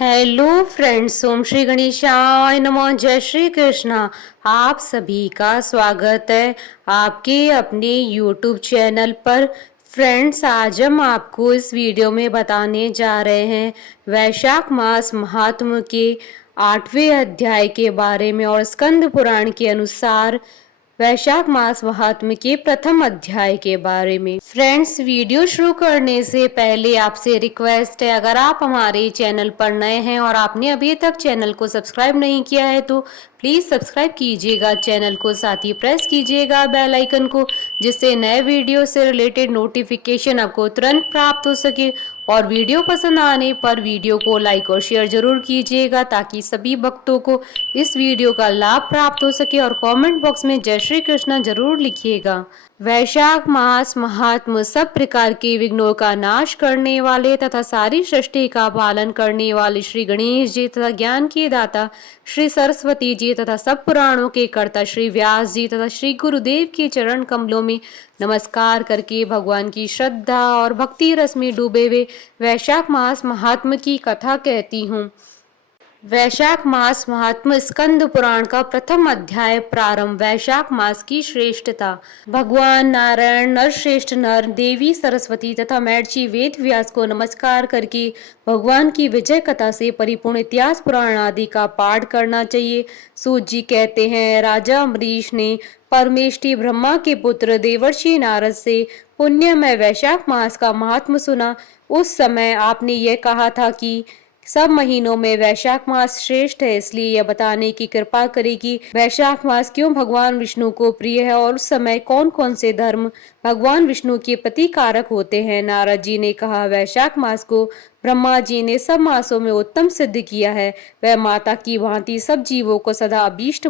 Hello friends, ओम श्री गणेशाय नमः। जय श्री कृष्णा। आप सभी का स्वागत है आपके अपने यूट्यूब चैनल पर। फ्रेंड्स, आज हम आपको इस वीडियो में बताने जा रहे हैं वैशाख मास महात्म के 8वें अध्याय के बारे में और स्कंद पुराण के अनुसार वैशाख मास महात्म्य के प्रथम अध्याय के बारे में। फ्रेंड्स, वीडियो शुरू करने से पहले आपसे रिक्वेस्ट है, अगर आप हमारे चैनल पर नए हैं और आपने अभी तक चैनल को सब्सक्राइब नहीं किया है तो प्लीज सब्सक्राइब कीजिएगा चैनल को, साथ ही प्रेस कीजिएगा बेल आइकन को, जिससे नए वीडियो से रिलेटेड नोटिफिकेशन आपको तुरंत प्राप्त हो सके। और वीडियो पसंद आने पर वीडियो को लाइक और शेयर जरूर कीजिएगा ताकि सभी भक्तों को इस वीडियो का लाभ प्राप्त हो सके। और कमेंट बॉक्स में जय श्री कृष्ण जरूर लिखिएगा। वैशाख मास महात्म सब प्रकार के विघ्नों का नाश करने वाले तथा सारी सृष्टि का पालन करने वाले श्री गणेश जी तथा ज्ञान के दाता श्री सरस्वती जी तथा सब पुराणों के कर्ता श्री व्यास जी तथा श्री गुरुदेव के चरण कमलों में नमस्कार करके भगवान की श्रद्धा और भक्ति रस में डूबे हुए वैशाख मास महात्म की कथा कहती हूँ। वैशाख मास महात्म स्कंद पुराण का प्रथम अध्याय प्रारंभ। वैशाख मास की श्रेष्ठता। भगवान नारायण नरश्रेष्ठ नर, देवी सरस्वती तथा महर्षि वेद व्यास को नमस्कार करके भगवान की विजय कथा से परिपूर्ण इतिहास पुराण आदि का पाठ करना चाहिए। सूत जी कहते हैं, राजा अम्बरीश ने परमेष्टि ब्रह्मा के पुत्र देवर्षि नारद से पुण्यमय वैशाख मास का महात्म सुना। उस समय आपने यह कहा था कि सब महीनों में वैशाख मास श्रेष्ठ है, इसलिए यह बताने की कृपा करें कि वैशाख मास क्यों भगवान विष्णु को प्रिय है और उस समय कौन कौन से धर्म भगवान विष्णु के प्रति कारक होते हैं। नारद जी ने कहा, वैशाख मास को ब्रह्मा जी ने सब मासों में उत्तम सिद्ध किया है। वह माता की भांति सब जीवों को सदा अभीष्ट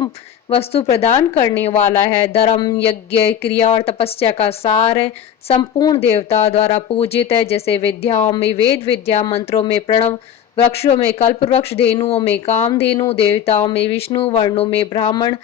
वस्तु प्रदान करने वाला है। धर्म, यज्ञ, क्रिया और तपस्या का सार है। संपूर्ण देवता द्वारा पूजित है, जैसे विद्याओं में वेद विद्या, मंत्रों में प्रणव, वृक्षों में कल्प वृक्ष, धेनुओं में कामधेनु, देवताओं में विष्णु, वर्णों में ब्राह्मण,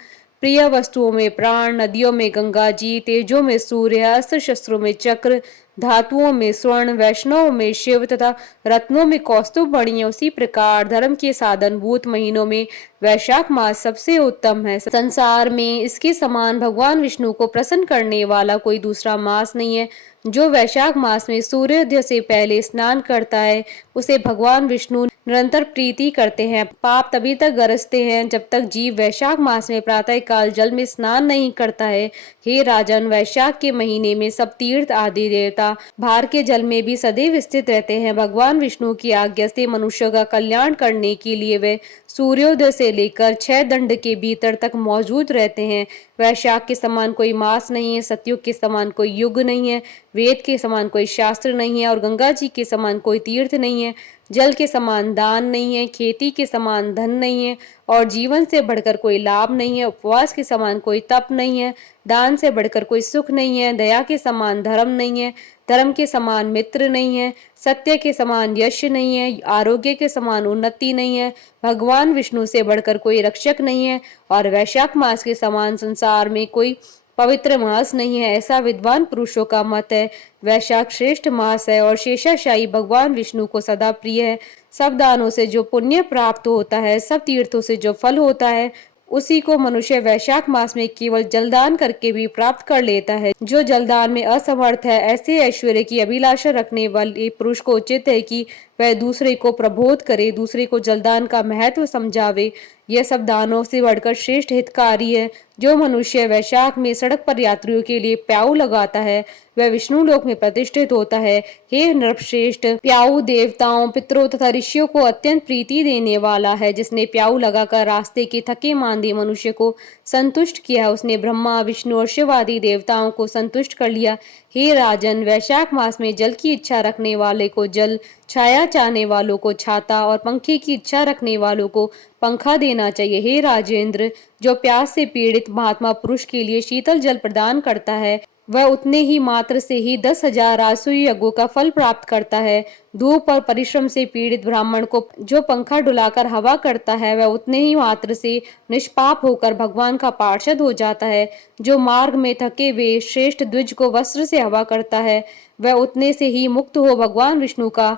प्रिय वस्तुओं में प्राण, नदियों में गंगा जी, तेजों में सूर्य, अस्त्र शस्त्रों में चक्र, धातुओं में स्वर्ण, वैष्णव में शिव तथा रत्नों में कौस्तुभ मणि। उसी प्रकार धर्म के साधन भूत महीनों में वैशाख मास सबसे उत्तम है। संसार में इसके समान भगवान विष्णु को प्रसन्न करने वाला कोई दूसरा मास नहीं है। जो वैशाख मास में सूर्योदय से पहले स्नान करता है उसे भगवान विष्णु निरंतर प्रीति करते हैं। पाप तभी तक गरजते हैं जब तक जीव वैशाख मास में प्रातः काल जल में स्नान नहीं करता है। हे राजन, वैशाख के महीने में सब तीर्थ आदि देवता भार के जल में भी सदैव स्थित रहते हैं। भगवान विष्णु की आज्ञा से मनुष्य का कल्याण करने के लिए वे सूर्योदय से लेकर 6 दंड के भीतर तक मौजूद रहते हैं। वैशाख के समान कोई मास नहीं है, सतयुग के समान कोई युग नहीं है, वेद के समान कोई शास्त्र नहीं है और गंगा जी के समान कोई तीर्थ नहीं है। जल के समान दान नहीं है, खेती के समान धन नहीं है और जीवन से बढ़कर कोई लाभ नहीं है। उपवास के समान कोई तप नहीं है, दान से बढ़कर कोई सुख नहीं है। दया के समान धर्म नहीं है, धर्म के समान मित्र नहीं है, सत्य के समान यश नहीं है, आरोग्य के समान उन्नति नहीं है। भगवान विष्णु से बढ़कर कोई रक्षक नहीं है और वैशाख मास के समान संसार में कोई पवित्र मास नहीं है, ऐसा विद्वान पुरुषों का मत है। वैशाख श्रेष्ठ मास है और शेषाशायी भगवान विष्णु को सदा प्रिय है। सब दानों से जो पुण्य प्राप्त होता है, सब तीर्थों से जो फल होता है, उसी को मनुष्य वैशाख मास में केवल जलदान करके भी प्राप्त कर लेता है। जो जलदान में असमर्थ है, ऐसे ऐश्वर्य की अभिलाषा रखने वाले पुरुष को उचित है कि वह दूसरे को प्रबोध करे, दूसरे को जलदान का महत्व समझावे। यह सब दानों से बढ़कर श्रेष्ठ हितकारी है। जो मनुष्य वैशाख में सड़क पर यात्रियों के लिए प्याऊ लगाता है वह विष्णु लोक में प्रतिष्ठित होता है। हे नृपश्रेष्ठ, प्याऊ देवताओं, पितरों तथा ऋषियों को अत्यंत प्रीति देने वाला है। जिसने प्याऊ लगाकर रास्ते के थके मांदे मनुष्य को संतुष्ट किया, उसने ब्रह्मा, विष्णु और शिव आदि देवताओं को संतुष्ट कर लिया। हे राजन, वैशाख मास में जल की इच्छा रखने वाले को जल, छाया चाहने वालों को छाता और पंखे की इच्छा रखने वालों को पंखा देना चाहिए। हे राजेंद्र, जो प्यास से पीड़ित महात्मा पुरुष के लिए शीतल जल प्रदान करता है वह उतने ही मात्र से ही 10,000 राजसूय यज्ञों का फल प्राप्त करता है। धूप और परिश्रम से पीड़ित ब्राह्मण को जो पंखा डुलाकर हवा करता है वह उतने ही मात्र से निष्पाप होकर भगवान का पार्षद हो जाता है। जो मार्ग में थके हुए श्रेष्ठ द्विज को वस्त्र से हवा करता है वह उतने से ही मुक्त हो भगवान विष्णु का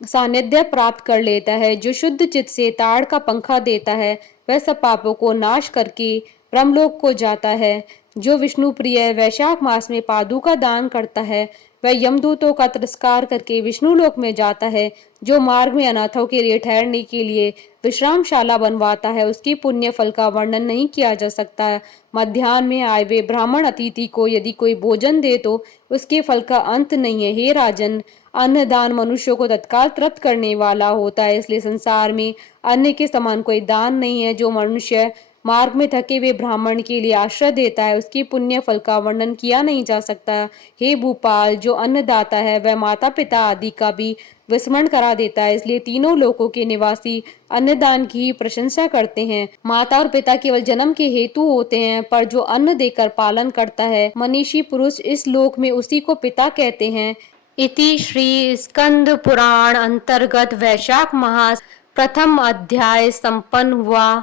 सानिध्य प्राप्त कर लेता है। जो शुद्ध चित्त से ताड़ का पंखा देता है वह सब पापों को नाश करके ब्रह्मलोक को जाता है। जो विष्णु प्रिय वैशाख मास में पादुका दान करता है वह यमदूतों का तिरस्कार करके विष्णु लोक में जाता है। जो मार्ग में अनाथों के लिए ठहरने के लिए विश्रामशाला बनवाता है उसकी पुण्य फल का वर्णन नहीं किया जा सकता है। मध्याह्न में आए हुए ब्राह्मण अतिथि को यदि कोई भोजन दे तो उसके फल का अंत नहीं है। हे राजन, अन्नदान मनुष्यों को तत्काल तृप्त करने वाला होता है, इसलिए संसार में अन्न के समान कोई दान नहीं है। जो मनुष्य मार्ग में थके हुए ब्राह्मण के लिए आश्रय देता है उसकी पुण्य फल का वर्णन किया नहीं जा सकता। हे भूपाल, जो अन्नदाता है वह माता पिता आदि का भी विस्मरण करा देता है, इसलिए तीनों लोकों के निवासी अन्नदान की ही प्रशंसा करते हैं। माता और पिता केवल जन्म के हेतु होते हैं, पर जो अन्न देकर पालन करता है मनीषी पुरुष इस लोक में उसी को पिता कहते हैं। इति श्री स्कंद पुराण अंतर्गत वैशाख मास प्रथम अध्याय संपन्न हुआ।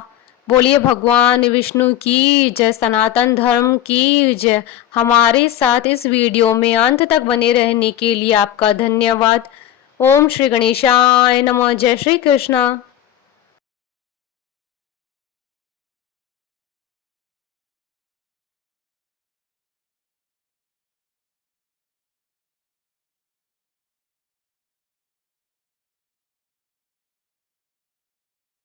बोलिए भगवान विष्णु की जय, सनातन धर्म की जय। हमारे साथ इस वीडियो में अंत तक बने रहने के लिए आपका धन्यवाद। ओम श्री गणेशाय नमः। जय श्री कृष्ण।